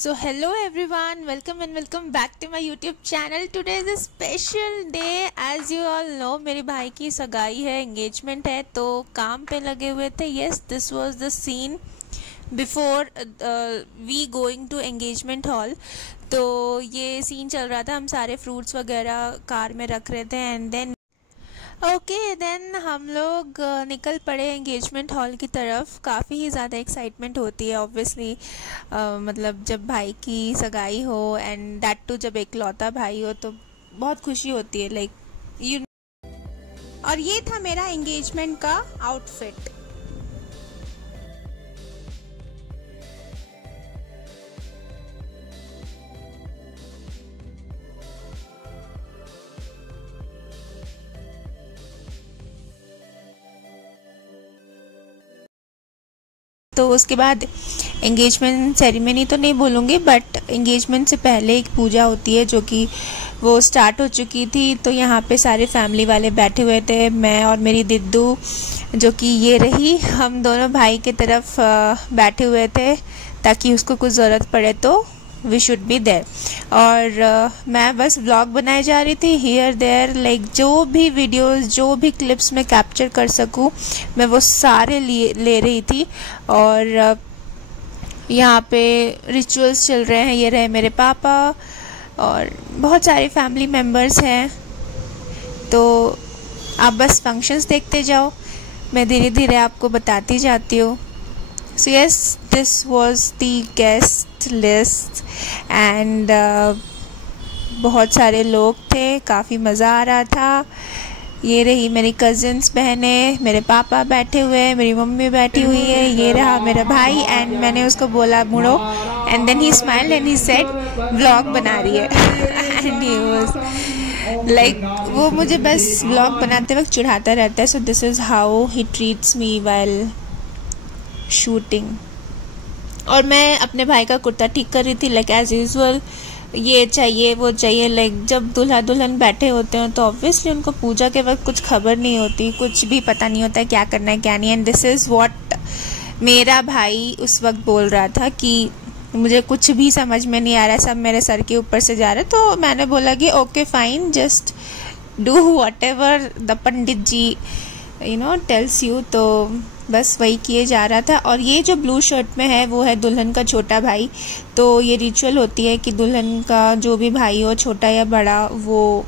So hello everyone, welcome back to my YouTube channel. Today is a special day. As you all know, मेरे भाई की सगाई है, engagement है, तो काम पे लगे हुए थे. Yes, this was the scene before we going to engagement hall. तो ये सीन चल रहा था. हम सारे फ्रूट्स वगैरह कार में रख रहे थे एंड देन हम लोग निकल पड़े एंगेजमेंट हॉल की तरफ. काफ़ी ही ज़्यादा एक्साइटमेंट होती है ऑब्वियसली, मतलब जब भाई की सगाई हो एंड दैट टू जब इकलौता भाई हो तो बहुत खुशी होती है लाइक यू. और ये था मेरा एंगेजमेंट का आउटफिट. तो उसके बाद एंगेजमेंट सेरेमनी तो नहीं बोलूँगी, बट एंगेजमेंट से पहले एक पूजा होती है जो कि वो स्टार्ट हो चुकी थी. तो यहाँ पे सारे फैमिली वाले बैठे हुए थे, मैं और मेरी दिद्दू जो कि ये रही, हम दोनों भाई की तरफ बैठे हुए थे ताकि उसको कुछ ज़रूरत पड़े तो वी शुड बी देयर. और मैं बस व्लॉग बनाए जा रही थी हियर देयर, लाइक जो भी वीडियोस जो भी क्लिप्स मैं कैप्चर कर सकूं मैं वो सारे ले रही थी. और यहाँ पे रिचुअल्स चल रहे हैं. ये रहे मेरे पापा और बहुत सारे फैमिली मेम्बर्स हैं. तो आप बस फंक्शंस देखते जाओ, मैं धीरे धीरे आपको बताती जाती हूँ. So yes, this was the guest list and बहुत सारे लोग थे, काफ़ी मज़ा आ रहा था. ये रही मेरी कज़न्स बहनें, मेरे पापा बैठे हुए हैं, मेरी मम्मी बैठी हुई है, ये रहा मेरा भाई. एंड मैंने उसको बोला मुड़ो and then he smiled and he said vlog बना रही है. एंड ही वाज लाइक वो मुझे बस व्लॉग बनाते वक्त चिढ़ाता रहता है. सो this is how he treats me while shooting. और मैं अपने भाई का कुर्ता ठीक कर रही थी लाइक एज यूजुअल. ये चाहिए वो चाहिए, लाइक जब दूल्हा दुल्हन बैठे होते हैं तो ऑब्वियसली उनको पूजा के वक्त कुछ खबर नहीं होती, कुछ भी पता नहीं होता है क्या करना है क्या नहीं. एंड दिस इज़ व्हाट मेरा भाई उस वक्त बोल रहा था कि मुझे कुछ भी समझ में नहीं आ रहा है, सब मेरे सर के ऊपर से जा रहा है. तो मैंने बोला कि okay fine, just do whatever the pandit ji tells you. तो बस वही किए जा रहा था. और ये जो ब्लू शर्ट में है वो है दुल्हन का छोटा भाई. तो ये रिचुअल होती है कि दुल्हन का जो भी भाई हो, छोटा या बड़ा, वो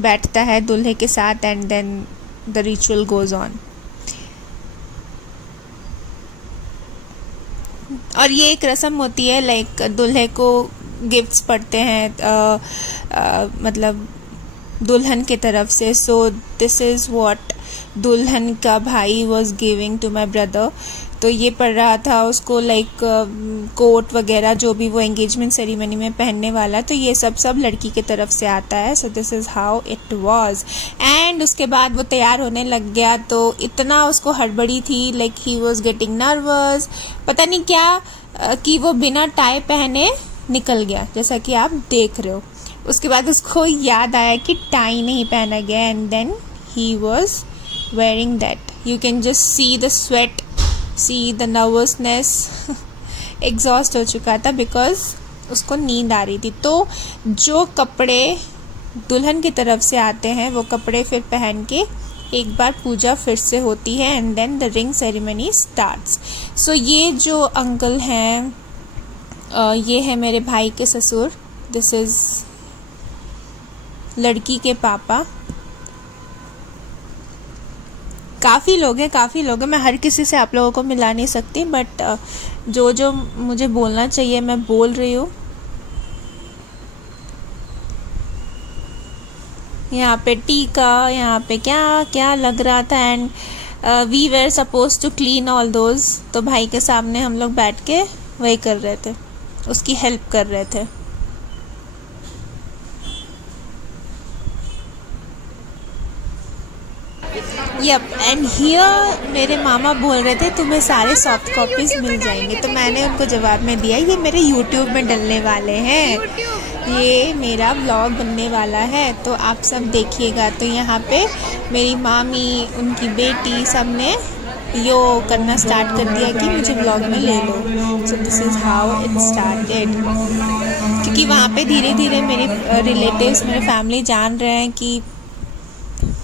बैठता है दूल्हे के साथ and then the ritual goes on. और ये एक रस्म होती है लाइक दुल्हे को गिफ्ट्स पड़ते हैं मतलब दुल्हन की तरफ से. सो दिस इज़ व्हाट दुल्हन का भाई was giving to my brother. तो ये पड़ रहा था उसको लाइक कोट वगैरह जो भी वो एंगेजमेंट सेरेमनी में पहनने वाला, तो ये सब लड़की की तरफ से आता है. सो this is how it was. And उसके बाद वो तैयार होने लग गया. तो इतना उसको हड़बड़ी थी, like he was getting nervous, पता नहीं क्या कि वो बिना टाई पहने निकल गया जैसा कि आप देख रहे हो. उसके बाद उसको याद आया कि टाई नहीं पहना गया and then he was wearing that. You can just see the sweat, see the nervousness. exhaust हो चुका था because उसको नींद आ रही थी. तो जो कपड़े दुल्हन की तरफ से आते हैं वो कपड़े फिर पहन के एक बार पूजा फिर से होती है and then the ring ceremony starts. So ये जो अंकल हैं ये है मेरे भाई के ससुर. दिस इज लड़की के पापा. काफ़ी लोग हैं, मैं हर किसी से आप लोगों को मिला नहीं सकती, बट जो मुझे बोलना चाहिए मैं बोल रही हूँ. यहाँ पे टीका, यहाँ पे क्या क्या लग रहा था. And we were suppose to clean all those. तो भाई के सामने हम लोग बैठ के वही कर रहे थे, उसकी हेल्प कर रहे थे. यप. एंड हियर मेरे मामा बोल रहे थे तुम्हें सारे सॉफ्ट कॉपीज मिल जाएंगे. तो मैंने उनको जवाब में दिया ये मेरे यूट्यूब में डलने वाले हैं, ये मेरा व्लॉग बनने वाला है, तो आप सब देखिएगा. तो यहाँ पे मेरी मामी, उनकी बेटी, सब ने यो करना स्टार्ट कर दिया कि मुझे व्लॉग में ले लो। So this is how it started. क्योंकि वहाँ पे धीरे धीरे मेरे रिलेटिव्स, मेरे फैमिली जान रहे हैं कि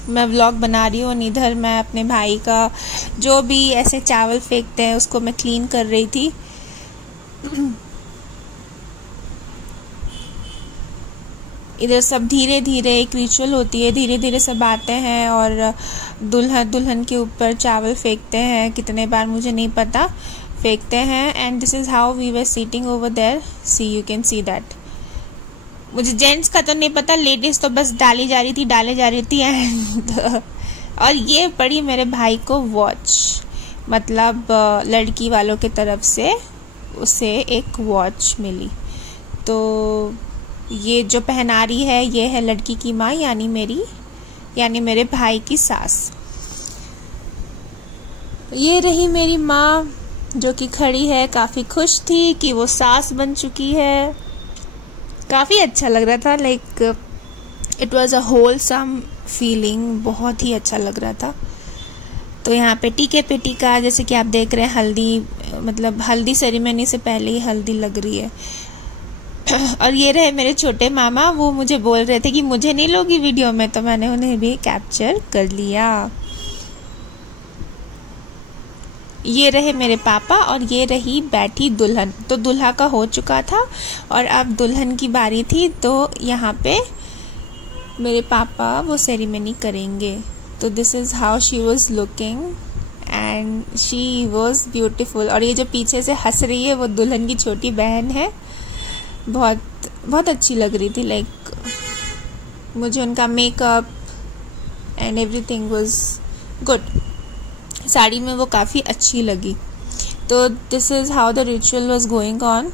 मैं व्लॉग बना रही हूँ। इधर मैं अपने भाई का जो भी ऐसे चावल फेंकते हैं उसको मैं क्लीन कर रही थी। इधर सब धीरे धीरे एक रिचुअल होती है, धीरे धीरे सब आते हैं और दुल्हन दुल्हन के ऊपर चावल फेंकते हैं। कितने बार मुझे नहीं पता, फेंकते हैं। And this is how we were sitting over there. See you can see that. मुझे जेंट्स का तो नहीं पता, लेडीज तो बस डाली जा रही थी एंड और ये पड़ी मेरे भाई को वॉच, मतलब लड़की वालों की तरफ से उसे एक वॉच मिली। तो ये जो पहना रही है ये है लड़की की माँ, यानी मेरे भाई की सास। ये रही मेरी माँ जो कि खड़ी है, काफ़ी खुश थी कि वो सास बन चुकी है। काफ़ी अच्छा लग रहा था, like it was a wholesome feeling, बहुत ही अच्छा लग रहा था। तो यहाँ पे टीके पे टीका, जैसे कि आप देख रहे हैं, हल्दी, मतलब हल्दी सेरेमनी से पहले ही हल्दी लग रही है। और ये रहे मेरे छोटे मामा, वो मुझे बोल रहे थे कि मुझे नहीं लोगी वीडियो में, तो मैंने उन्हें भी कैप्चर कर लिया। ये रहे मेरे पापा और ये रही बैठी दुल्हन। तो दूल्हा का हो चुका था और अब दुल्हन की बारी थी। तो यहाँ पे मेरे पापा वो सेरेमनी करेंगे। तो this is how she was looking and she was beautiful. और ये जो पीछे से हंस रही है वो दुल्हन की छोटी बहन है। बहुत अच्छी लग रही थी, लाइक मुझे उनका makeup and everything was good. Sari में वो काफ़ी अच्छी लगी। तो this is how the ritual was going on.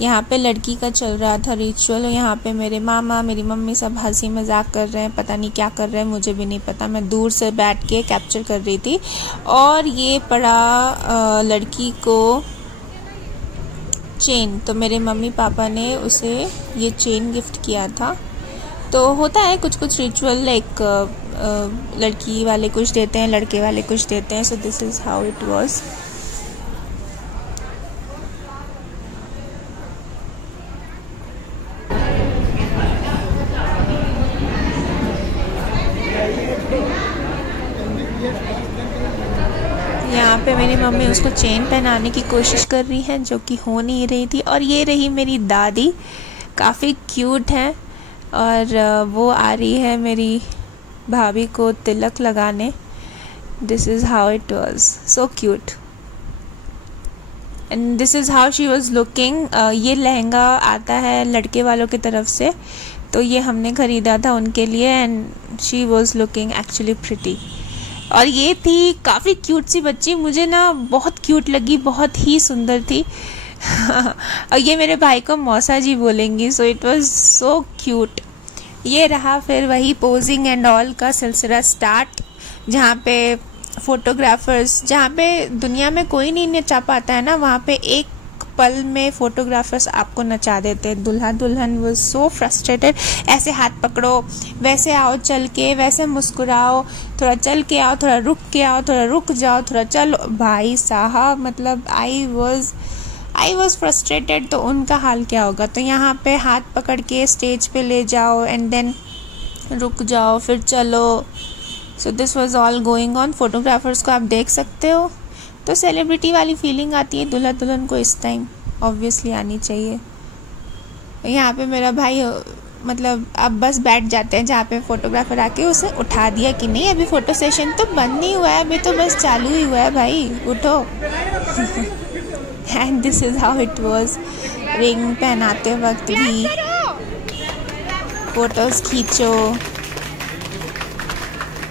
यहाँ पे लड़की का चल रहा था रिचुअल और यहाँ पे मेरे मामा, मेरी मम्मी सब हंसी मजाक कर रहे हैं, पता नहीं क्या कर रहे हैं, मुझे भी नहीं पता। मैं दूर से बैठ के कैप्चर कर रही थी। और ये पड़ा लड़की को चेन। तो मेरे मम्मी पापा ने उसे ये चेन गिफ्ट किया था। तो होता है कुछ कुछ रिचुअल, लाइक लड़की वाले कुछ देते हैं, लड़के वाले कुछ देते हैं। सो this is how it was. यहाँ पे मेरी मम्मी उसको चेन पहनाने की कोशिश कर रही है, जो कि हो नहीं रही थी। और ये रही मेरी दादी, काफ़ी क्यूट है और वो आ रही है मेरी भाभी को तिलक लगाने। This is how it was, so cute and this is how she was looking. ये लहंगा आता है लड़के वालों की तरफ से, तो ये हमने ख़रीदा था उनके लिए and she was looking actually pretty. और ये थी काफ़ी क्यूट सी बच्ची, मुझे ना बहुत क्यूट लगी, बहुत ही सुंदर थी। और ये मेरे भाई को मौसा जी बोलेंगी। So it was so cute. ये रहा फिर वही पोजिंग एंड ऑल का सिलसिला स्टार्ट, जहाँ पे फोटोग्राफर्स, जहाँ पे दुनिया में कोई नहीं नचा पाता है ना, वहाँ पे एक पल में फोटोग्राफर्स आपको नचा देते हैं। दुल्हा दुल्हन वाज सो फ्रस्ट्रेटेड। ऐसे हाथ पकड़ो, वैसे आओ चल के, वैसे मुस्कुराओ, थोड़ा चल के आओ, थोड़ा रुक के आओ, थोड़ा रुक जाओ, थोड़ा चलो। भाई साहब, मतलब आई वॉज फ्रस्ट्रेटेड। तो उनका हाल क्या होगा। तो यहाँ पे हाथ पकड़ के स्टेज पे ले जाओ एंड देन रुक जाओ, फिर चलो। So this was all going on. Photographers को आप देख सकते हो। तो सेलिब्रिटी वाली फीलिंग आती है दुल्हा दुल्हन को इस टाइम, ऑब्वियसली आनी चाहिए। यहाँ पे मेरा भाई, मतलब अब बस बैठ जाते हैं जहाँ पे फोटोग्राफर आके उसे उठा दिया कि नहीं अभी फ़ोटो सेशन तो बंद नहीं हुआ है, अभी तो बस चालू ही हुआ है, भाई उठो। And this is how it was. Ring पहनाते वक्त भी फोटोज़ खींचो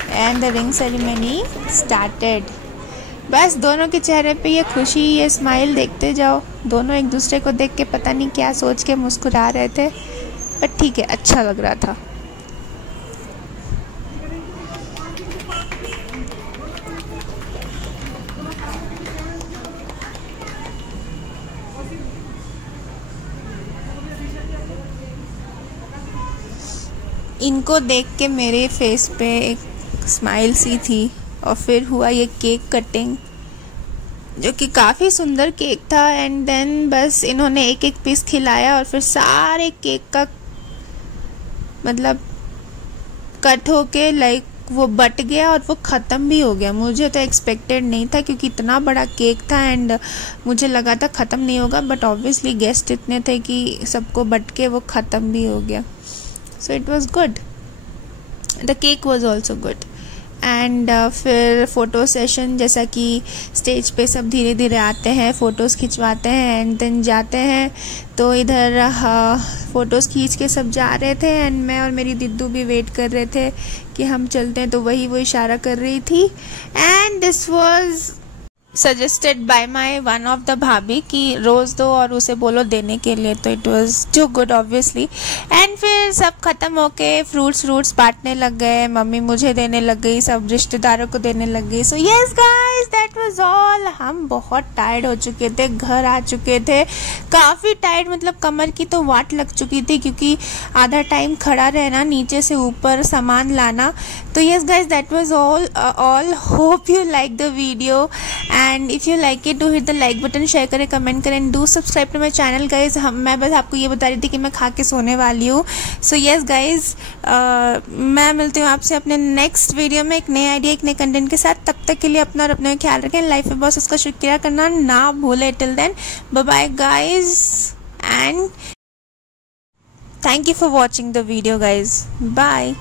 and the ring ceremony started. बस दोनों के चेहरे पे ये खुशी, ये स्माइल देखते जाओ। दोनों एक दूसरे को देख के पता नहीं क्या सोच के मुस्कुरा रहे थे, बट ठीक है, अच्छा लग रहा था। इनको देख के मेरे फेस पे एक स्माइल सी थी। और फिर हुआ ये केक कटिंग। जो कि काफ़ी सुंदर केक था। एंड देन बस इन्होंने एक एक पीस खिलाया और फिर सारे केक का मतलब कट होके लाइक वो बट गया और वो ख़त्म भी हो गया। मुझे तो एक्सपेक्टेड नहीं था क्योंकि इतना बड़ा केक था एंड मुझे लगा था ख़त्म नहीं होगा, बट ऑब्वियसली गेस्ट इतने थे कि सबको बट के वो ख़त्म भी हो गया। So it was good, the cake was also good. And फिर फ़ोटो सेशन, जैसा कि स्टेज पे सब धीरे धीरे आते हैं, फ़ोटोज़ खिंचवाते हैं एंड देन जाते हैं। तो इधर फ़ोटोज़ खींच के सब जा रहे थे एंड मैं और मेरी दिद्दू भी वेट कर रहे थे कि हम चलते हैं, तो वही वो इशारा कर रही थी। And this was suggested by my one of the भाभी कि रोज़ दो और उसे बोलो देने के लिए, तो it was too good obviously. And फिर सब ख़त्म होके फ्रूट्स बांटने लग गए, मम्मी मुझे देने लग गई, सब रिश्तेदारों को देने लग गई। So yes guys, that was all. हम बहुत टायर्ड हो चुके थे, घर आ चुके थे, काफ़ी टायर्ड, मतलब कमर की तो वाट लग चुकी थी क्योंकि आधा टाइम खड़ा रहना, नीचे से ऊपर सामान लाना। तो yes guys, that was all. Hope you like the video and if you like it, do hit the like button, share करें, कमेंट करें, do subscribe to my channel guys. मैं बस आपको ये बता रही थी कि मैं खा के सोने वाली हूँ। सो यस गाइज, मैं मिलती हूँ आपसे अपने नेक्स्ट वीडियो में एक नए आइडिया, एक नए कंटेंट के साथ। तब तक के लिए अपना और अपना ख्याल रखें, लाइफ में बॉस उसका शुक्रिया करना ना भूलें। Till then bye bye guys and thank you for watching the video guys, bye.